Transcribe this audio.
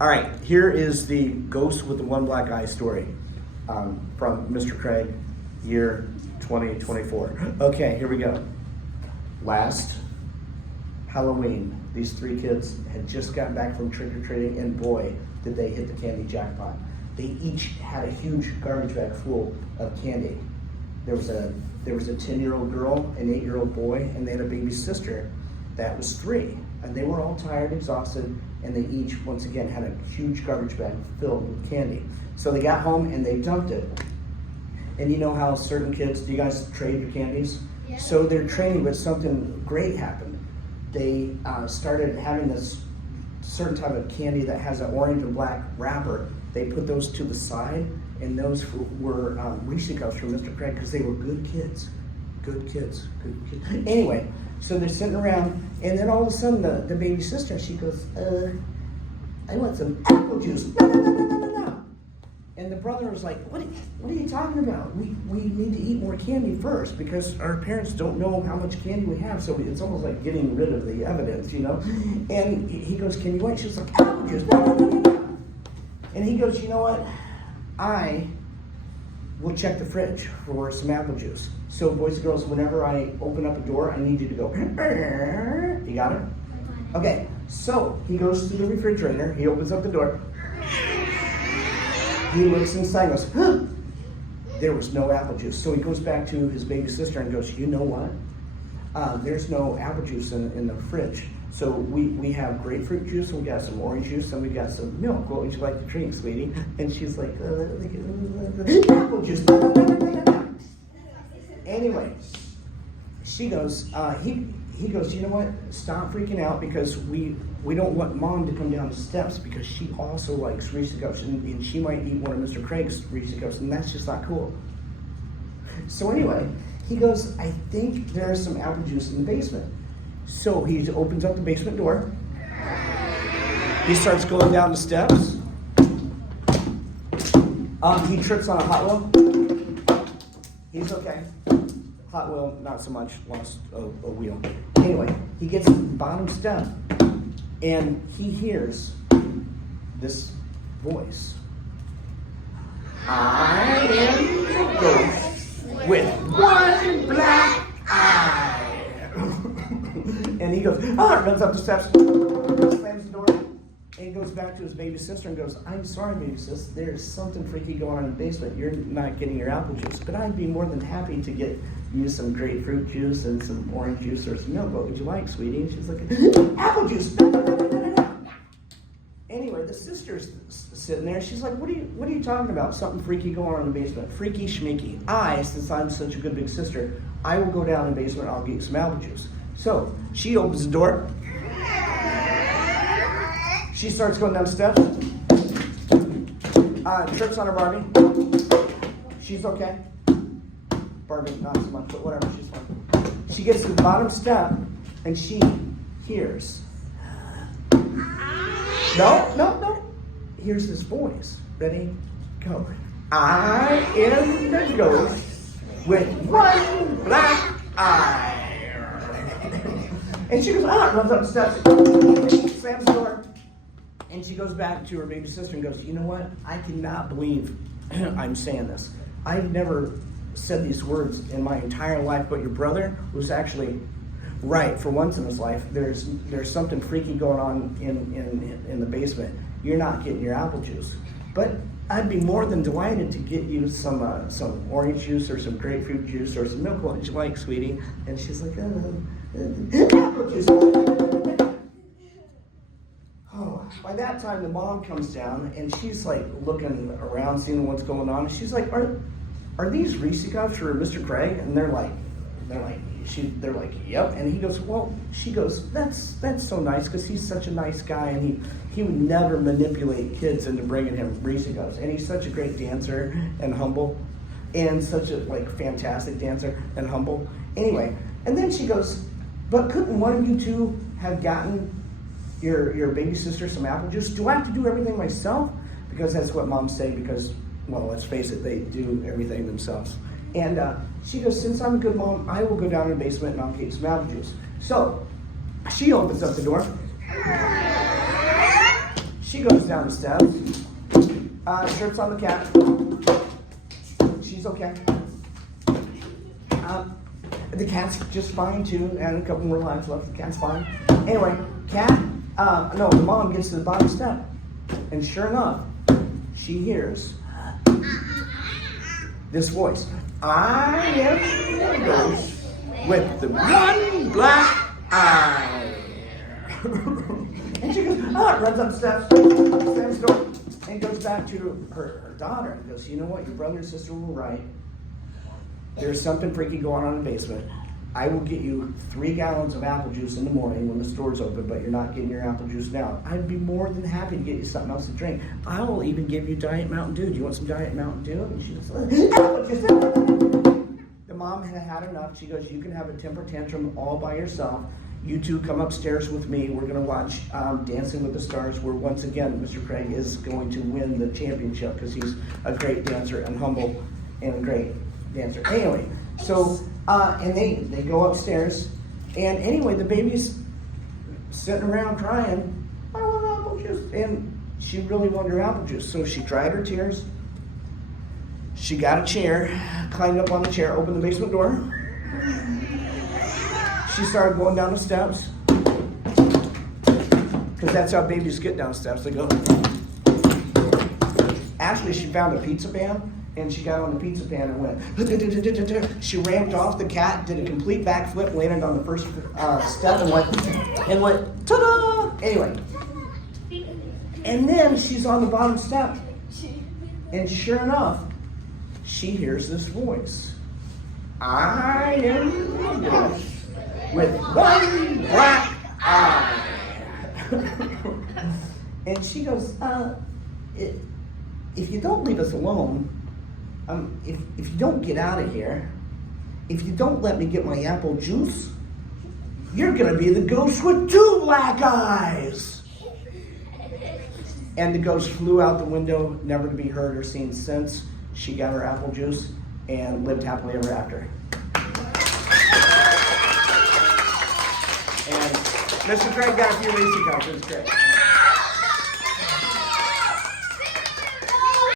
All right, here is the Ghost with the One Black Eye story from Mr. Craig, year 2024. Okay, here we go. Last Halloween, these three kids had just gotten back from trick-or-treating, and boy, did they hit the candy jackpot. They each had a huge garbage bag full of candy. There was a 10-year-old girl, an 8-year-old boy, and they had a baby sister that was 3. And they were all tired, exhausted, and they each, once again, had a huge garbage bag filled with candy. So they got home and they dumped it. And you know how certain kids, do you guys trade your candies? Yeah. So they're trading, but something great happened. They started having this certain type of candy that has an orange and black wrapper. They put those to the side, and those were Reese Cups from Mr. Craig, because they were good kids. Good kids. Anyway, so they're sitting around, and then all of a sudden the baby sister, she goes, I want some apple juice. No. And the brother was like, what are you talking about? We need to eat more candy first, because our parents don't know how much candy we have, so it's almost like getting rid of the evidence, you know? And he goes, can you wait? She's like, apple juice. And he goes, you know what? I will check the fridge for some apple juice. So boys and girls, whenever I open up a door, I need you to go, you got it? Okay, so he goes to the refrigerator, he opens up the door, he looks inside and goes, huh! There was no apple juice. So he goes back to his baby sister and goes, you know what? There's no apple juice in the fridge. So we have grapefruit juice, and we got some orange juice, and we got some milk. What would you like to drink, sweetie? And she's like, apple juice. Anyway, she goes, he goes, you know what? Stop freaking out, because we don't want Mom to come down the steps, because she also likes Reese Cups, and she might eat one of Mr. Craig's Reese Cups, and that's just not cool. So anyway, he goes, I think there's some apple juice in the basement. So he opens up the basement door. He starts going down the steps. He trips on a Hot Wheel. He's okay. Hot Wheel, not so much, lost a wheel. Anyway, he gets to the bottom step, and he hears this voice. I am the ghost with one black eye. And he goes, runs up the steps, slams the door, and he goes back to his baby sister and goes, I'm sorry, baby sis, there's something freaky going on in the basement. You're not getting your apple juice, but I'd be more than happy to get you some grapefruit juice and some orange juice or some milk. What would you like, sweetie? And she's like, apple juice. Anyway, the sister's sitting there. She's like, what are you talking about? Something freaky going on in the basement. Freaky schmeaky. Since I'm such a good big sister, I will go down in the basement and I'll get you some apple juice. So she opens the door. She starts going down the steps. Trips on her Barbie. She's okay. Barbie, not so much, but whatever, she's fine. She gets to the bottom step and she hears. No. Here's this voice. Ready? Go. I am the ghost with one black eye. And she goes, runs up the steps, slams the door, and she goes back to her baby sister and goes, you know what? I cannot believe I'm saying this. I've never said these words in my entire life, but your brother was actually right for once in his life. There's something freaky going on in the basement. You're not getting your apple juice. But I'd be more than delighted to get you some orange juice or some grapefruit juice or some milk. What would you like, sweetie? And she's like, apple juice. Oh, by that time, the mom comes down and she's like looking around, seeing what's going on. And she's like, are these Reese Cups for Mr. Craig? And they're like, yep. And he goes, well, she goes, that's so nice, because he's such a nice guy, and he would never manipulate kids into bringing him Reese Cups. And he's such a great dancer and humble, and such a fantastic dancer and humble. Anyway, and then she goes, but couldn't one of you two have gotten your baby sister some apple juice? Do I have to do everything myself? Because that's what moms say, because, well, let's face it, they do everything themselves. And she goes, since I'm a good mom, I will go down in the basement and I'll get some apple juice. So she opens up the door. She She goes down the steps. Shirts on the cat. She's okay. The cat's just fine too, and a couple more lives left. The cat's fine. Anyway, the mom gets to the bottom step, and sure enough, she hears this voice. I am the ghost with the one black eye. And she goes, runs up the steps, slams the door, and goes back to her daughter and goes, you know what, your brother and sister were right. There's something freaky going on in the basement. I will get you 3 gallons of apple juice in the morning when the store's open, but you're not getting your apple juice now. I'd be more than happy to get you something else to drink. I will even give you Diet Mountain Dew. Do you want some Diet Mountain Dew? And she goes, apple juice. The mom had enough. She goes, you can have a temper tantrum all by yourself. You two come upstairs with me. We're going to watch Dancing with the Stars, where once again, Mr. Craig is going to win the championship because he's a great dancer and humble and a great dancer. Anyway, so, and they go upstairs, and anyway, the baby's sitting around crying, I want apple juice, and she really wanted her apple juice, so she dried her tears. She got a chair, climbed up on the chair, opened the basement door. She started going down the steps, because that's how babies get down steps. They go. Actually, she found a pizza pan, and she got on the pizza pan and went. She ramped off the cat, did a complete backflip, landed on the first step, and went ta-da! Anyway, and then she's on the bottom step, and sure enough, she hears this voice. I am the ghost with one black eye. And she goes, if you don't leave us alone, if you don't get out of here, if you don't let me get my apple juice, you're gonna be the ghost with 2 black eyes. And the ghost flew out the window, never to be heard or seen since. She got her apple juice and lived happily ever after. And Mr. Craig got a few racing cars. It was great.